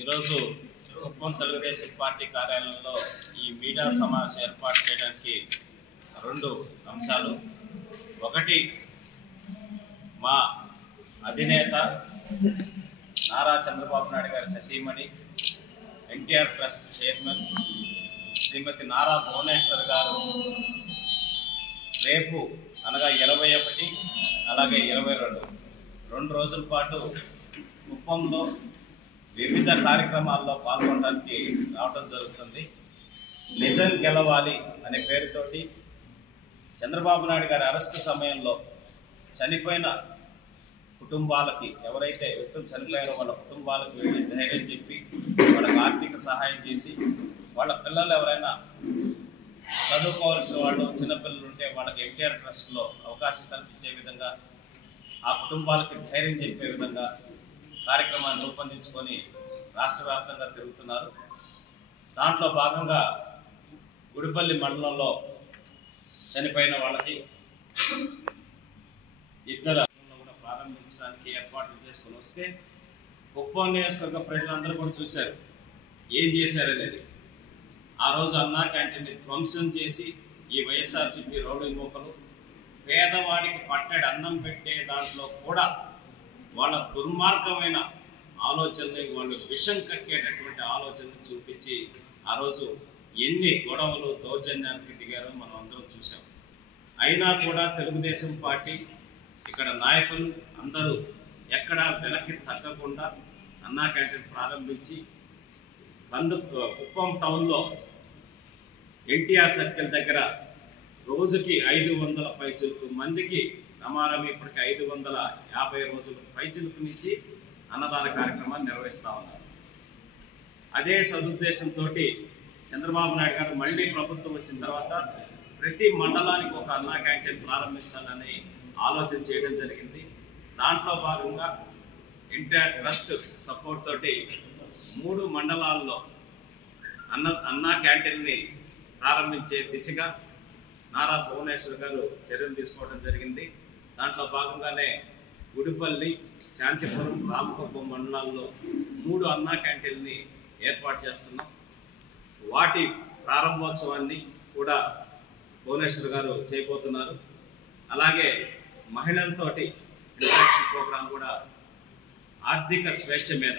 ఈరోజు కుప్పం తెలుగుదేశం పార్టీ కార్యాలయంలో ఈ మీడియా సమావేశం ఏర్పాటు చేయడానికి రెండు అంశాలు. ఒకటి, మా అధినేత నారా చంద్రబాబు నాయుడు గారి సతీమణి ఎన్టీఆర్ ట్రస్ట్ చైర్మన్ శ్రీమతి నారా భువనేశ్వర్ గారు రేపు అనగా 21 అలాగే 22 రోజుల పాటు కుప్పంలో వివిధ కార్యక్రమాల్లో పాల్గొనడానికి రావడం జరుగుతుంది. నిజం గెలవాలి అనే పేరుతోటి చంద్రబాబు నాయుడు గారి అరెస్టు సమయంలో చనిపోయిన కుటుంబాలకి, ఎవరైతే వ్యక్తులు చనిపోయారో వాళ్ళ కుటుంబాలకు వెళ్ళి ధైర్యం చెప్పి వాళ్ళకి ఆర్థిక సహాయం చేసి, వాళ్ళ పిల్లలు ఎవరైనా చదువుకోవాల్సిన వాళ్ళు చిన్నపిల్లలు ఉంటే వాళ్ళకి ఎన్టీఆర్ ట్రస్ట్లో అవకాశం కల్పించే విధంగా, ఆ కుటుంబాలకి ధైర్యం చెప్పే విధంగా కార్యక్రమాన్ని రూపొందించుకొని రాష్ట్ర వ్యాప్తంగా తిరుగుతున్నారు. దాంట్లో భాగంగా గుడిపల్లి మండలంలో చనిపోయిన వాళ్ళకి ఇద్దరు కూడా ప్రారంభించడానికి ఏర్పాట్లు చేసుకొని వస్తే, కుప్పం నియోజకవర్గ ప్రజలందరూ కూడా చూశారు ఏం చేశారనేది. ఆ రోజు అన్నా క్యాంటీన్ని ధ్వంసం చేసి ఈ వైఎస్ఆర్సీపీ రౌడీ మూకలు పేదవాడికి పట్టెడు అన్నం పెట్టే దాంట్లో కూడా వాళ్ళ దుర్మార్గమైన ఆలోచనని, వాళ్ళు విషం కక్కేటటువంటి ఆలోచనలు చూపించి ఆ రోజు ఎన్ని గొడవలు దౌర్జన్యానికి దిగారో మనం అందరం చూసాం. అయినా కూడా తెలుగుదేశం పార్టీ ఇక్కడ నాయకులు అందరూ ఎక్కడా వెనక్కి తగ్గకుండా అన్నా క్యాంటీన్ ప్రారంభించి కుప్పం టౌన్లో ఎన్టీఆర్ సర్కిల్ దగ్గర రోజుకి 500 పైచిలుకు మందికి రమారమి ఇప్పటికి 550 రోజులు పైచిలుకు నుంచి అన్నదాన కార్యక్రమాన్ని నిర్వహిస్తూ ఉన్నారు. అదే సదుద్దేశంతో చంద్రబాబు నాయుడు గారు మళ్ళీ ప్రభుత్వం వచ్చిన తర్వాత ప్రతి మండలానికి ఒక అన్నా క్యాంటీన్ ప్రారంభించాలని ఆలోచన చేయడం జరిగింది. దాంట్లో భాగంగా ఎన్టీఆర్ ట్రస్ట్ సపోర్ట్ తోటి 3 మండలాల్లో అన్నా క్యాంటీన్ని ప్రారంభించే దిశగా నారా భువనేశ్వర్ గారు చర్యలు తీసుకోవడం జరిగింది. దాంట్లో భాగంగానే గుడిపల్లి, శాంతిపురం, రామకుప్పం మండలాల్లో 3 అన్నా క్యాంటీన్ని ఏర్పాటు చేస్తున్నాం. వాటి ప్రారంభోత్సవాన్ని కూడా భువనేశ్వర్ గారు చేయబోతున్నారు. అలాగే మహిళలతోటి ఇంటరాక్షన్ ప్రోగ్రాం కూడా, ఆర్థిక స్వేచ్ఛ మీద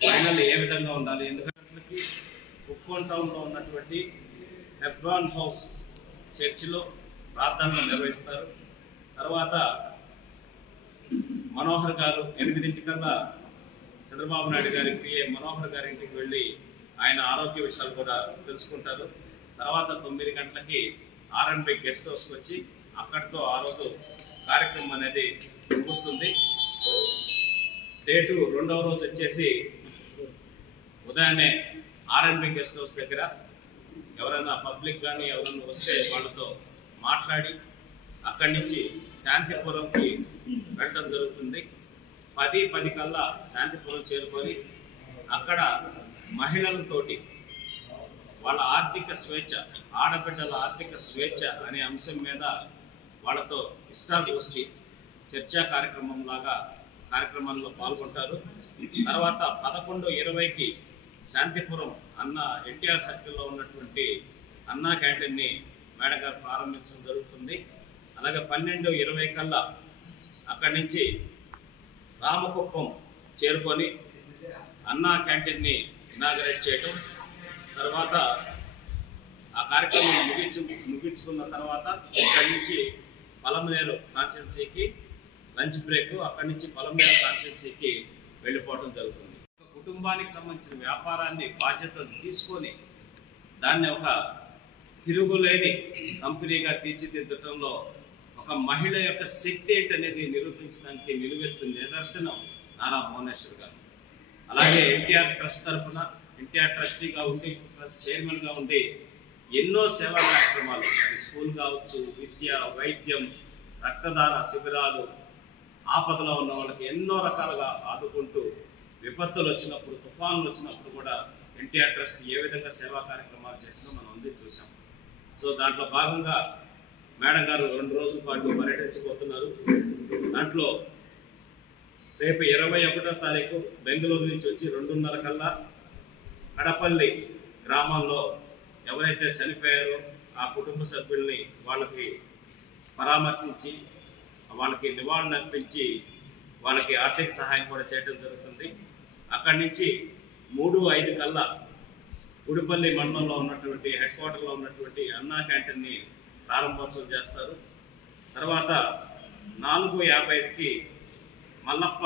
మహిళలు ఏ విధంగా ఉండాలి, ఎందుకంటే కుప్పం టౌన్లో ఉన్నటువంటి హెబ్రాన్ హౌస్ చర్చిలో ప్రార్థనలు నిర్వహిస్తారు. తర్వాత మనోహర్ గారు 8 చంద్రబాబు నాయుడు గారి పిఏ మనోహర్ గారి ఇంటికి వెళ్ళి ఆయన ఆరోగ్య విషయాలు కూడా తెలుసుకుంటారు. తర్వాత 9 గంటలకి R&B గెస్ట్ హౌస్కి వచ్చి అక్కడితో ఆ రోజు కార్యక్రమం అనేది ముగుస్తుంది. డేటు 2వ రోజు వచ్చేసి ఉదయాన్నే R&B గెస్ట్ హౌస్ దగ్గర ఎవరైనా పబ్లిక్ కానీ ఎవరైనా వస్తే వాళ్ళతో మాట్లాడి అక్కడి నుంచి శాంతిపురంకి వెళ్ళడం జరుగుతుంది. 10 కల్లా శాంతిపురం చేరుకొని అక్కడ మహిళలతోటి వాళ్ళ ఆర్థిక స్వేచ్ఛ, ఆడబిడ్డల ఆర్థిక స్వేచ్ఛ అనే అంశం మీద వాళ్ళతో ఇష్టాగోష్ఠి చర్చా కార్యక్రమం లాగా కార్యక్రమాల్లో పాల్గొంటారు. తర్వాత 11:20కి శాంతిపురం ఎన్టీఆర్ సర్కిల్లో ఉన్నటువంటి అన్నా క్యాంటీన్ని మేడం గారు ప్రారంభించడం జరుగుతుంది. అలాగే 12:20 కల్లా అక్కడి నుంచి రామకుప్పం చేరుకొని అన్నా క్యాంటీన్ని ఇనాగరేట్ చేయడం, తర్వాత ఆ కార్యక్రమం ముగించుకున్న తర్వాత ఇక్కడి నుంచి పలమనేరు కాన్స్టిట్యున్సీకి లంచ్ బ్రేక్, అక్కడి నుంచి పలమనేరు కాన్స్టిట్యున్సీకి వెళ్ళిపోవడం జరుగుతుంది. కుటుంబానికి సంబంధించిన వ్యాపారాన్ని బాధ్యతలు తీసుకొని దాన్ని ఒక తిరుగులేని కంపెనీగా తీర్చిదిద్దటంలో ఒక మహిళ యొక్క శక్తి ఏంటనేది నిరూపించడానికి నిలువెత్తు నిదర్శనం నారా భువనేశ్వర్ గారు. అలాగే ఎన్టీఆర్ ట్రస్ట్ తరఫున ఎన్టీఆర్ ట్రస్టీగా ఉండి, ట్రస్ట్ చైర్మన్గా ఉండి ఎన్నో సేవా కార్యక్రమాలు, స్కూల్ కావచ్చు, విద్య, వైద్యం, రక్తదాన శిబిరాలు, ఆపదలో ఉన్న వాళ్ళకి ఎన్నో రకాలుగా ఆదుకుంటూ, విపత్తులు వచ్చినప్పుడు, తుఫాన్లు వచ్చినప్పుడు కూడా ఎన్టీఆర్ ట్రస్ట్ ఏ విధంగా సేవా కార్యక్రమాలు చేస్తుందో మనం అందరూ చూసాం. సో దాంట్లో భాగంగా మేడం గారు 2 రోజుల పాటు పర్యటించబోతున్నారు. దాంట్లో రేపు 21వ తారీఖు బెంగళూరు నుంచి వచ్చి 2:30 కల్లా కడపల్లి గ్రామంలో ఎవరైతే చనిపోయారో ఆ కుటుంబ సభ్యుల్ని వాళ్ళకి పరామర్శించి వాళ్ళకి నివాళులు అర్పించి వాళ్ళకి ఆర్థిక సహాయం కూడా చేయడం జరుగుతుంది. అక్కడి నుంచి 3:05 కల్లా గుడిపల్లి మండలంలో ఉన్నటువంటి హెడ్ క్వార్టర్లో ఉన్నటువంటి అన్నా క్యాంటీన్ని ప్రారంభోత్సవం చేస్తారు. తర్వాత 4:55కి మల్లప్ప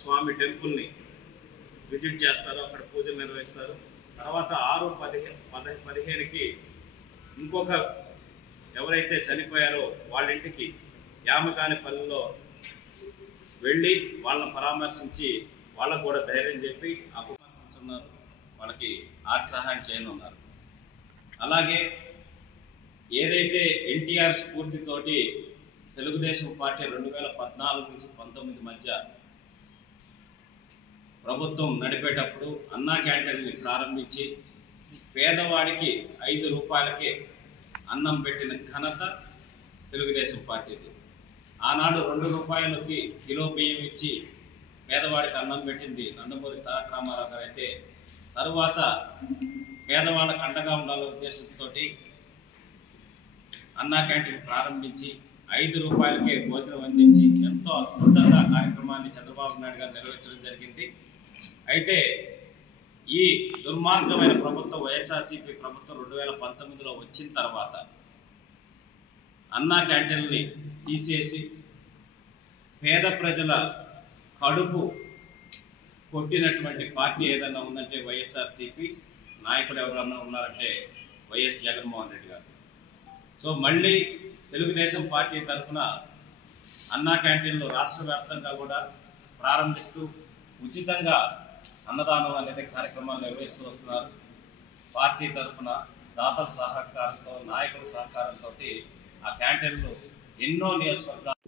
స్వామి టెంపుల్ని విజిట్ చేస్తారు, అక్కడ పూజలు నిర్వహిస్తారు. తర్వాత 6:15కి ఇంకొక ఎవరైతే చనిపోయారో వాళ్ళ ఇంటికి యామకానిపల్లిలో వెళ్ళి వాళ్ళని పరామర్శించి వాళ్ళకు కూడా ధైర్యం చెప్పి ఆ పరామర్శించున్నారు, వాళ్ళకి ఆర్థిక సహాయం చేయనున్నారు. అలాగే ఏదైతే ఎన్టీఆర్ స్ఫూర్తితోటి తెలుగుదేశం పార్టీ 2014 నుంచి 19 మధ్య ప్రభుత్వం నడిపేటప్పుడు అన్నా క్యాంటీన్ని ప్రారంభించి పేదవాడికి 5 రూపాయలకే అన్నం పెట్టిన ఘనత తెలుగుదేశం పార్టీది. ఆనాడు 2 రూపాయలకి కిలో బియ్యం ఇచ్చి పేదవాడికి అన్నం పెట్టింది నందమూరి తారక రామారావు గారు అయితే, తరువాత పేదవాళ్ళకు అండగా ఉండాలనే ఉద్దేశంతో అన్నా క్యాంటీన్ ప్రారంభించి 5 రూపాయలకే భోజనం అందించి ఎంతో అద్భుతంగా కార్యక్రమాన్ని చంద్రబాబు నాయుడు గారు నిర్వహించడం జరిగింది. అయితే ఈ దుర్మార్గమైన ప్రభుత్వం వైఎస్ఆర్సీపీ ప్రభుత్వం 2019లో వచ్చిన తర్వాత అన్నా క్యాంటీన్ని తీసేసి పేద ప్రజల కడుపు కొట్టినటువంటి పార్టీ ఏదన్నా ఉందంటే వైఎస్ఆర్సీపీ, నాయకుడు ఎవరన్నా ఉన్నారంటే వైఎస్ జగన్మోహన్ రెడ్డి గారు. సో మళ్ళీ తెలుగుదేశం పార్టీ తరఫున అన్నా క్యాంటీన్లు రాష్ట్ర వ్యాప్తంగా కూడా ప్రారంభిస్తూ ఉచితంగా అన్నదానం అనేది కార్యక్రమాలు నిర్వహిస్తూ వస్తున్నారు. పార్టీ తరఫున దాతల సహకారంతో, నాయకుల సహకారంతో ఆ క్యాంటీన్లు ఎన్నో నియోజకవర్గాలు